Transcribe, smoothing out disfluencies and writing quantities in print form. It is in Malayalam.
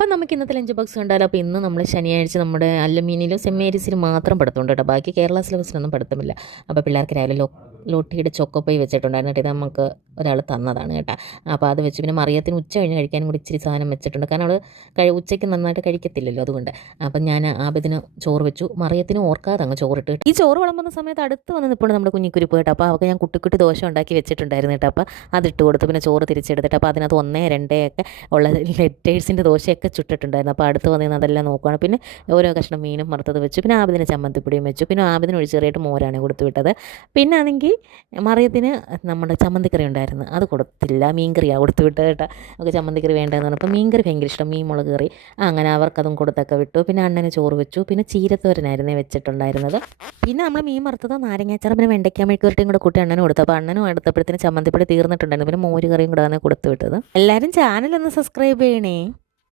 അപ്പം നമുക്ക് ഇന്നത്തെ ലഞ്ച് ബോക്സ് കണ്ടാലോ. അപ്പോൾ ഇന്ന് നമ്മൾ ശനിയാഴ്ച നമ്മുടെ അലുമിനിയിലും സെൻറ് മേരീസിലും മാത്രം പഠിത്തമുണ്ട് കേട്ടോ. ബാക്കി കേരള സിലബസിലൊന്നും പഠിത്തമില്ല. അപ്പോൾ പിള്ളേർക്ക് രാവിലെ ലോട്ടിയുടെ ചൊക്കോപ്പൈ വെച്ചിട്ടുണ്ടായിരുന്നു കേട്ടോ. ഇത് നമുക്ക് ഒരാൾ തന്നതാണ് കേട്ടോ. അപ്പോൾ അത് വെച്ച് പിന്നെ മറിയത്തിന് ഉച്ച കഴിഞ്ഞ് കഴിക്കാനും കൂടി ഇച്ചിരി സാധനം വെച്ചിട്ടുണ്ട്. കാരണം അവൾ ഉച്ചയ്ക്ക് നന്നായിട്ട് കഴിക്കത്തില്ലല്ലോ, അതുകൊണ്ട്. അപ്പം ഞാൻ ആബിദിന് ചോറ് വെച്ചു, മറിയത്തിന് ഓർക്കാതെ അങ്ങ് ചോറിട്ട്. ഈ ചോറ് വിളമ്പുന്ന സമയത്ത് അടുത്ത് വന്ന് നിൽപ്പുണ്ട് നമ്മുടെ കുഞ്ഞിക്കുരിപ്പ് കേട്ടോ. അപ്പോൾ അവൾക്ക് ഞാൻ കുട്ടി ദോശ ഉണ്ടാക്കി വെച്ചിട്ടുണ്ടായിരുന്നു കേട്ടോ. അപ്പോൾ അതിട്ട് കൊടുത്ത് പിന്നെ ചോറ് തിരിച്ചെടുത്തിട്ട് അപ്പോൾ അതിനകത്ത് 1, 2 ഒക്കെ ഉള്ള ലെറ്റേഴ്സിൻ്റെ ദോശയൊക്കെ ചുട്ടിട്ടുണ്ടായിരുന്നു. അപ്പോൾ അടുത്ത് വന്നിരുന്ന് അതെല്ലാം നോക്കുകയാണ്. പിന്നെ ഓരോ കഷ്ണം മീനും വറുത്തത് വെച്ചു. പിന്നെ ആബിദിന് ചമ്മന്തിപ്പൊടിയും വെച്ചു. പിന്നെ ആബിദിന് ഒഴിച്ചേറിയിട്ട് മോരാണ് കൊടുത്തു വിട്ടത്. പിന്നെ ആണെങ്കിൽ മറിയത്തിന് നമ്മുടെ ചമ്മന്തിക്കറി ഉണ്ടായിരുന്നു, അത് കൊടുത്തില്ല. മീൻകറിയാണ് കൊടുത്തു വിട്ടത് കേട്ടോ. നമുക്ക് ചമ്മന്തിക്കറി വേണ്ടതെന്ന് പറഞ്ഞപ്പോൾ മീൻകറി ഭയങ്കര ഇഷ്ടം, മീൻ മുളക് കറി. അങ്ങനെ അവർക്കതും കൊടുത്തൊക്കെ വിട്ടു. പിന്നെ അണ്ണന് ചോറ് വെച്ചു. പിന്നെ ചീരത്തോരനായിരുന്നേ വെച്ചിട്ടുണ്ടായിരുന്നത്. പിന്നെ നമ്മൾ മീൻ വറുത്തത്, നാരങ്ങാച്ചാറും പിന്നെ വെണ്ടയ്ക്ക മെഴുക്കുവരട്ടിയും കൂടെ കൂട്ടി അണ്ണനും കൊടുത്തു. അപ്പോൾ അണ്ണനും എടുത്തപ്പോഴത്തേന് ചമ്മന്തിപ്പൊടി തീർന്നിട്ടുണ്ടായിരുന്നു. പിന്നെ മോര് കറിയും കൂടെ കൊടുത്തു വിട്ടത്. എല്ലാവരും ചാനൽ ഒന്ന് സബ്സ്ക്രൈബ് ചെയ്യണേ.